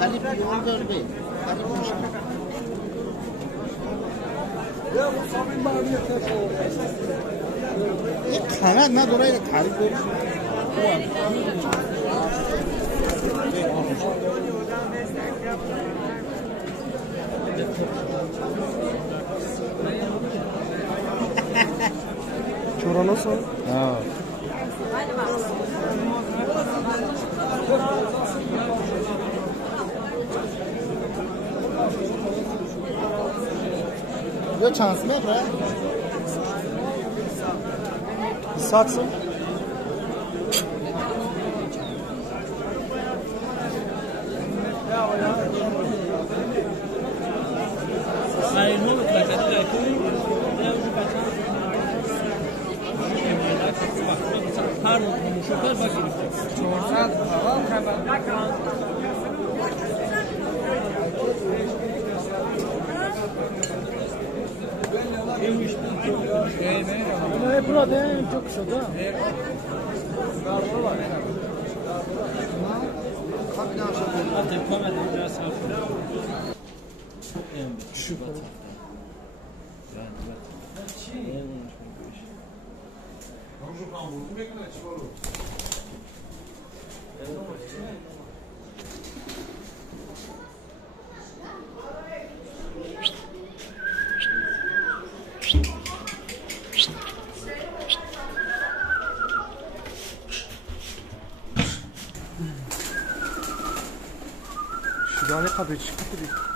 خلي بيقول ضربه خلي مشكله يا مصابين ما یک خنک نداره یک تعریف کنید چورانوسو؟ آه یه چانس می‌خوره؟ Satsın. Burada çok şurada. Şurada kabul çıktı bir.